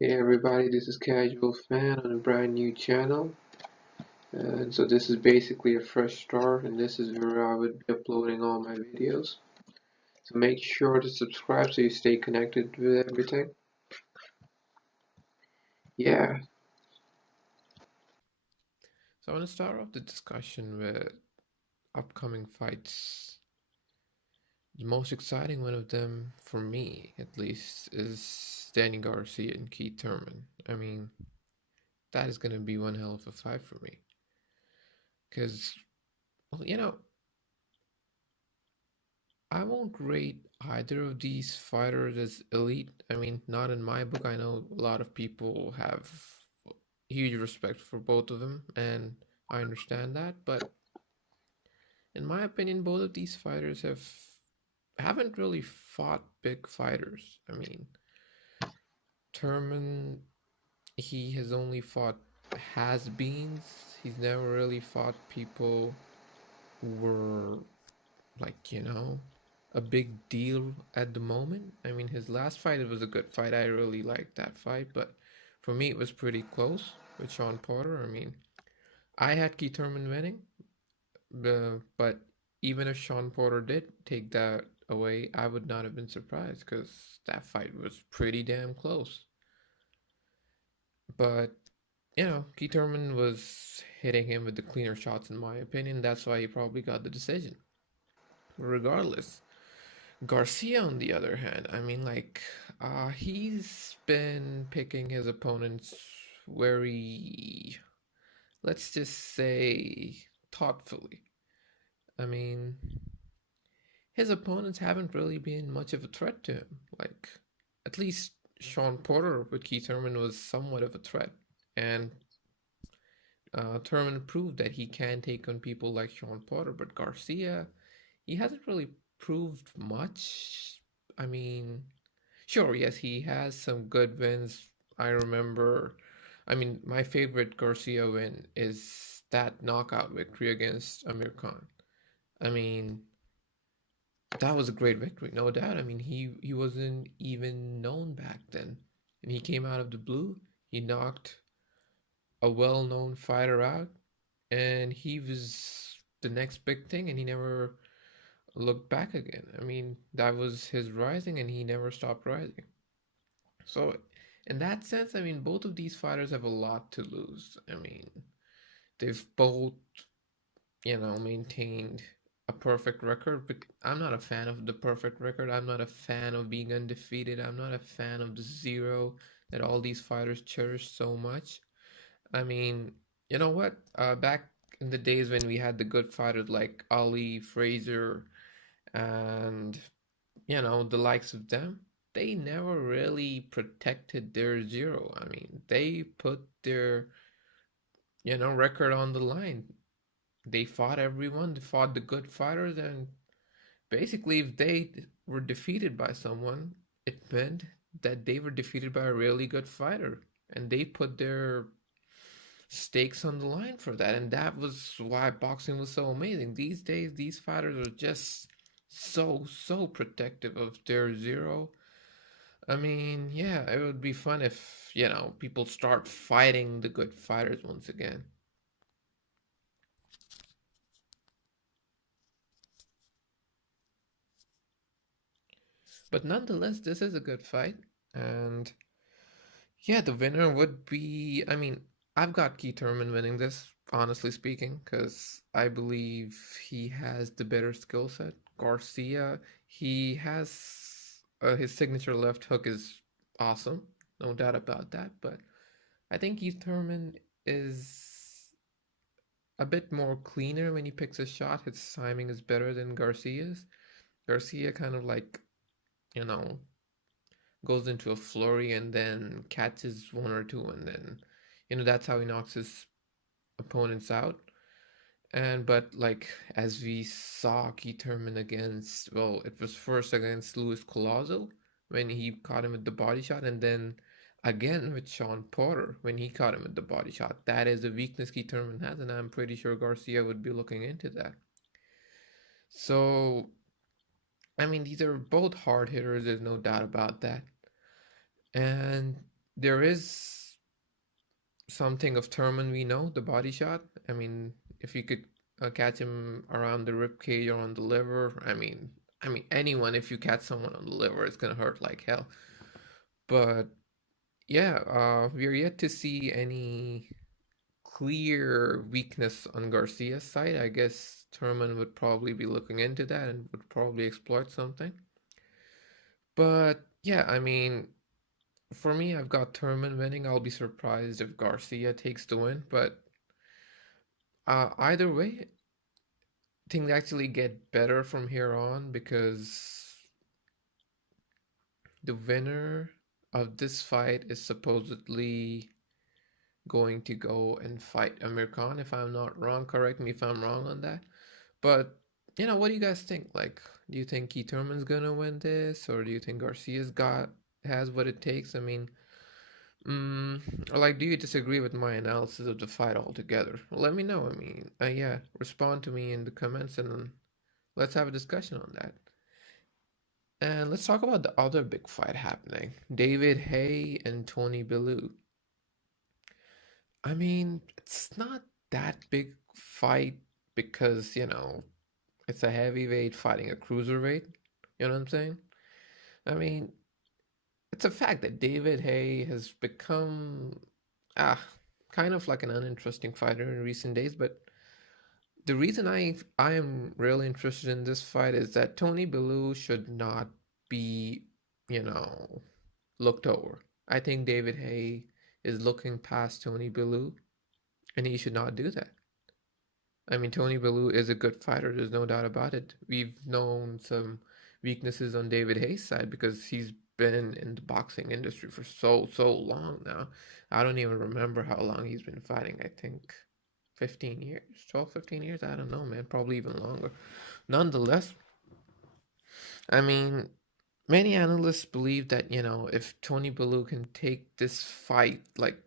Hey everybody, this is Casual Fan on a brand new channel. And so this is basically a fresh start, and this is where I would be uploading all my videos. So make sure to subscribe so you stay connected with everything. Yeah, So I want to start off the discussion with upcoming fights. The most exciting one of them, for me at least, is Danny Garcia and Keith Thurman. I mean, that is going to be one hell of a fight for me. Because, well, I won't rate either of these fighters as elite. I mean, not in my book. I know a lot of people have huge respect for both of them, and I understand that. But in my opinion, both of these fighters haven't really fought big fighters. I mean, Thurman, he has only fought has-beens. He's never really fought people who were like, a big deal at the moment. I mean, his last fight, it was a good fight. I really liked that fight, but for me, it was pretty close with Sean Porter. I mean, I had Keith Thurman winning, but even if Sean Porter did take that away, I would not have been surprised because that fight was pretty damn close. But Keith Thurman was hitting him with the cleaner shots, in my opinion. That's why he probably got the decision. Regardless, Garcia, on the other hand, I mean, like, he's been picking his opponents very, let's just say, thoughtfully. I mean, his opponents haven't really been much of a threat to him. Like, at least Sean Porter with Keith Thurman was somewhat of a threat. And Thurman proved that he can take on people like Sean Porter. But Garcia, he hasn't really proved much. I mean, sure, yes, he has some good wins. I remember, I mean, my favorite Garcia win is that knockout victory against Amir Khan. I mean, that was a great victory, no doubt. I mean, he wasn't even known back then, and he came out of the blue. He knocked a well-known fighter out, and he was the next big thing, and he never looked back again. I mean, that was his rising, and he never stopped rising. So, in that sense, I mean, both of these fighters have a lot to lose. I mean, they've both maintained a perfect record. But I'm not a fan of the perfect record. I'm not a fan of being undefeated. I'm not a fan of the zero that all these fighters cherish so much. I mean, you know what? Back in the days when we had the good fighters like Ali, Fraser, and the likes of them, they never really protected their zero. I mean, they put their record on the line. They fought everyone. They fought the good fighters, and basically, if they were defeated by someone, it meant that they were defeated by a really good fighter, and they put their stakes on the line for that. And that was why boxing was so amazing. These days, these fighters are just so protective of their zero. I mean, yeah, it would be fun if, people start fighting the good fighters once again. But nonetheless, this is a good fight. And yeah, the winner would be. I mean, I've got Keith Thurman winning this, honestly speaking, because I believe he has the better skill set. Garcia, he has his signature left hook is awesome, no doubt about that. But I think Keith Thurman is a bit more cleaner when he picks a shot. His timing is better than Garcia's. Garcia kind of like, you know, goes into a flurry and then catches one or two, and then that's how he knocks his opponents out. And but like as we saw Keith Thurman against, well, it was first against Luis Colazo when he caught him with the body shot, and then again with Sean Porter when he caught him with the body shot. That is a weakness Keith Thurman has, and I'm pretty sure Garcia would be looking into that. So I mean, these are both hard hitters. There's no doubt about that. And there is something of Thurman we know, the body shot. I mean, if you could catch him around the rib cage or on the liver, I mean anyone. If you catch someone on the liver, it's gonna hurt like hell. But yeah, we're yet to see any clear weakness on Garcia's side. I guess Thurman would probably be looking into that and would probably exploit something. But yeah, I mean, for me, I've got Thurman winning. I'll be surprised if Garcia takes the win. But either way, things actually get better from here on because the winner of this fight is supposedly going to go and fight Amir Khan. If I'm not wrong, correct me if I'm wrong on that. But what do you guys think? Like, do you think Keith Thurman's gonna win this, or do you think Garcia's got has what it takes? I mean, or like, do you disagree with my analysis of the fight altogether? Let me know. I mean, yeah, respond to me in the comments, and let's have a discussion on that. And let's talk about the other big fight happening: David Haye and Tony Bellew. I mean, it's not that big fight because it's a heavyweight fighting a cruiserweight. You know what I'm saying? I mean, it's a fact that David Haye has become ah kind of like an uninteresting fighter in recent days. But the reason I am really interested in this fight is that Tony Bellew should not be you know looked over. I think David Haye is looking past Tony Bellew, and he should not do that. I mean, Tony Bellew is a good fighter. There's no doubt about it. We've known some weaknesses on David Hayes' side because he's been in the boxing industry for so long now. I don't even remember how long he's been fighting. I think 15 years, 12, 15 years. I don't know, man. Probably even longer. Nonetheless, I mean, many analysts believe that, if Tony Bellew can take this fight like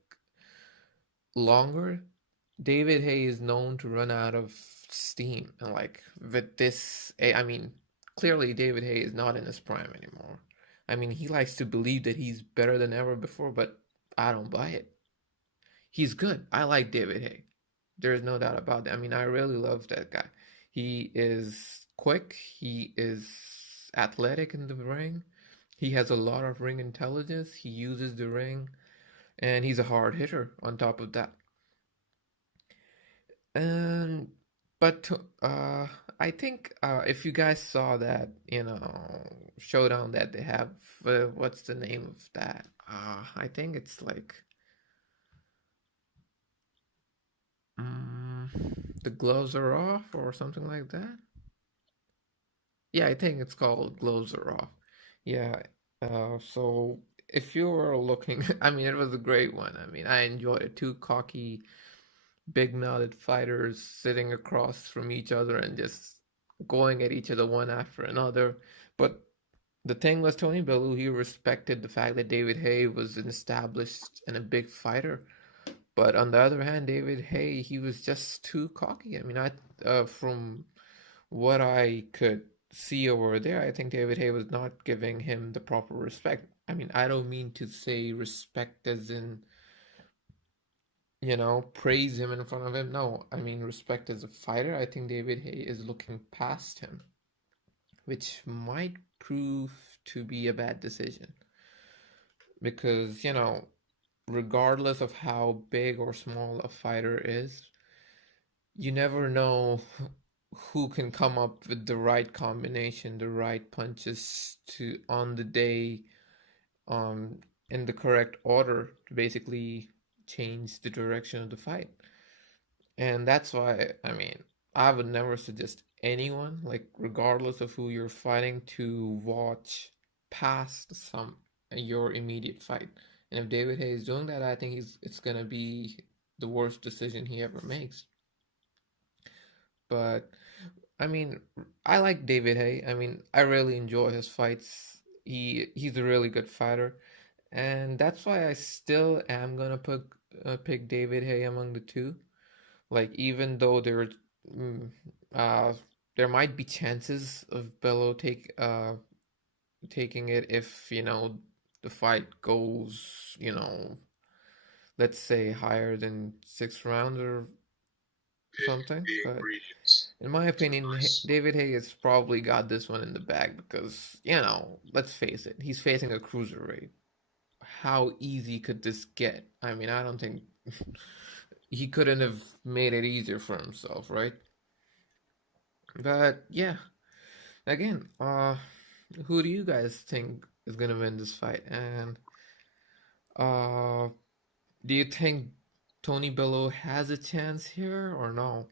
longer, David Haye is known to run out of steam, and like with this, I mean, clearly David Haye is not in his prime anymore. I mean, he likes to believe that he's better than ever before, but I don't buy it. He's good. I like David Haye. There's no doubt about that. I mean, I really love that guy. He is quick. He is athletic in the ring. He has a lot of ring intelligence. He uses the ring, and he's a hard hitter on top of that. Um, but I think if you guys saw that, showdown that they have, what's the name of that? I think it's like um, the gloves are off or something like that. Yeah, I think it's called gloves are off. Yeah. So if you were looking, I mean, it was a great one. I mean, I enjoyed it. Two cocky big mouthed fighters sitting across from each other and just going at each other one after another. But the thing was, Tony Bellew, he respected the fact that David Haye was an established and a big fighter. But on the other hand, David Haye, he was just too cocky. I mean, from what I could see over there, I think David Haye was not giving him the proper respect. I mean, I don't mean to say respect as in praise him in front of him. No, I mean respect as a fighter. I think David Haye is looking past him, which might prove to be a bad decision because, regardless of how big or small a fighter is, you never know who can come up with the right combination, the right punches to on the day, um, in the correct order to basically change the direction of the fight. And that's why, I mean, I would never suggest anyone, like, regardless of who you're fighting, to watch past your immediate fight. And if David Haye is doing that, I think it's gonna be the worst decision he ever makes. But I mean, I like David Haye. I mean, I really enjoy his fights. He's a really good fighter, and that's why I still am gonna pick David Haye among the two. Like even though mm, uh there might be chances of Bello taking it if the fight goes, let's say higher than 6 rounds or something. But in my opinion, David Haye has probably got this one in the bag because, let's face it, he's facing a cruiserweight. How easy could this get? I mean, I don't think he couldn't have made it easier for himself, right? But yeah, again, who do you guys think is gonna win this fight? And uh, do you think Tony Bellew has a chance here or no?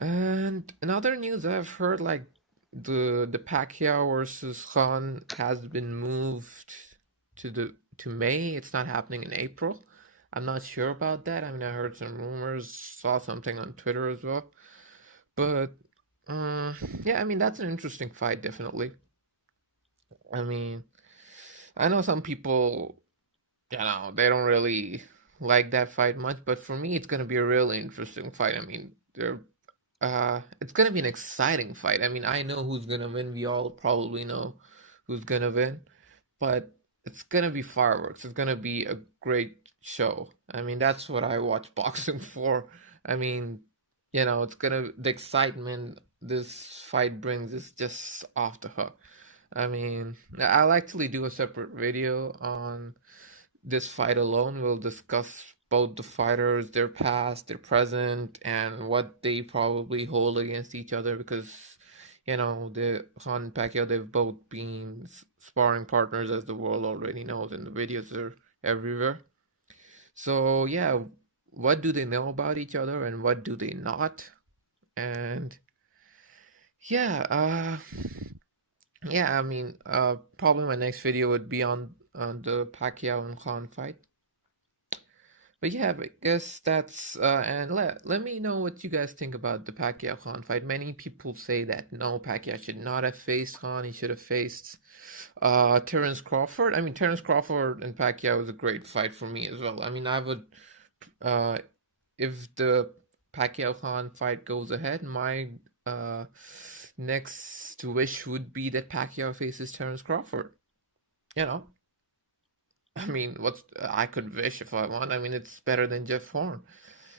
And in other news, I've heard like the Pacquiao versus Khan has been moved to May. It's not happening in April. I'm not sure about that. I mean, I heard some rumors, saw something on Twitter as well. But uh, yeah, I mean that's an interesting fight, definitely. I mean, I know some people, they don't really like that fight much, but for me, it's gonna be a really interesting fight. I mean, it's gonna be an exciting fight. I mean, I know who's gonna win. We all probably know who's gonna win, but it's gonna be fireworks. It's gonna be a great show. I mean, that's what I watch boxing for. I mean, the excitement this fight brings is just off the hook. I mean, I'll actually do a separate video on this fight alone. We'll discuss both the fighters, their past, their present, and what they probably hold against each other because, the Han and Pacquiao, they've both been sparring partners, as the world already knows, and the videos are everywhere. So, yeah, what do they know about each other and what do they not? And yeah, yeah, I mean, probably my next video would be on the Pacquiao and Khan fight. But yeah, I guess that's and let me know what you guys think about the Pacquiao Khan fight. Many people say that no, Pacquiao should not have faced Khan. He should have faced Terence Crawford. I mean, Terence Crawford and Pacquiao was a great fight for me as well. I mean, I would uh if the Pacquiao Khan fight goes ahead, my uh next wish would be that Pacquiao faces Terence Crawford. You know, I mean, what's I could wish if I want. I mean, it's better than Jeff Horn.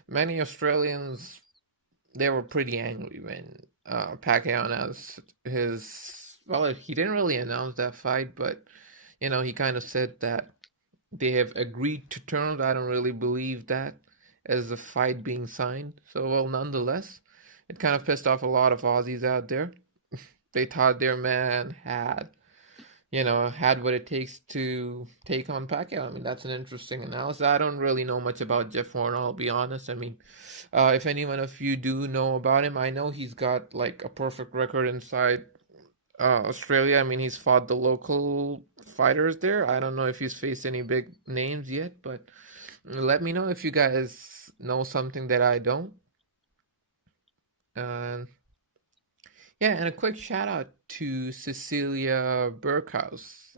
Many Australians they were pretty angry when Pacquiao announced his. Well, he didn't really announce that fight, but he kind of said that they have agreed to terms. I don't really believe that as a fight being signed. So, well, nonetheless, it kind of pissed off a lot of Aussies out there. They thought their man had what it takes to take on Pacquiao. I mean, that's an interesting analysis. I don't really know much about Jeff Horn, I'll be honest. I mean, if anyone of you do know about him, I know he's got like a perfect record inside Australia. I mean, he's fought the local fighters there. I don't know if he's faced any big names yet, but let me know if you guys know something that I don't. And yeah, and a quick shout out to Cecilia Burkhouse.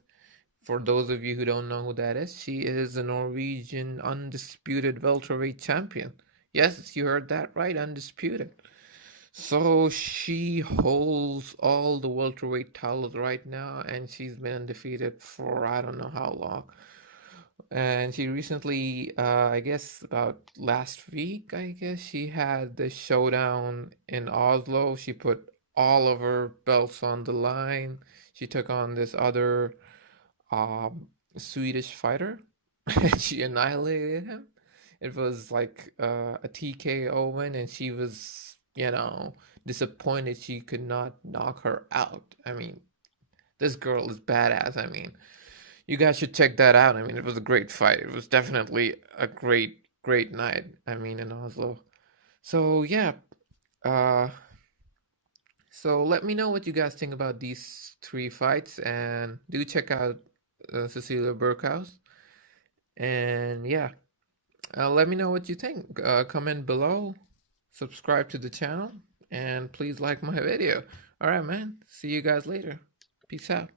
For those of you who don't know who that is, she is a Norwegian undisputed welterweight champion. Yes, you heard that right, undisputed. So she holds all the welterweight titles right now, and she's been undefeated for I don't know how long. And she recently, I guess about last week, I guess she had the showdown in Oslo. She put all of her belts on the line. She took on this other Swedish fighter, and she annihilated him. It was like a TKO win, and she was, disappointed she could not knock her out. I mean, this girl is badass. I mean, you guys should check that out. I mean, it was a great fight. It was definitely a great, great night. I mean, in Oslo. So yeah, uh, so let me know what you guys think about these three fights, and do check out Cecilia Burkhouse. And yeah, let me know what you think. Comment below, subscribe to the channel, and please like my video. All right, man. See you guys later. Peace out.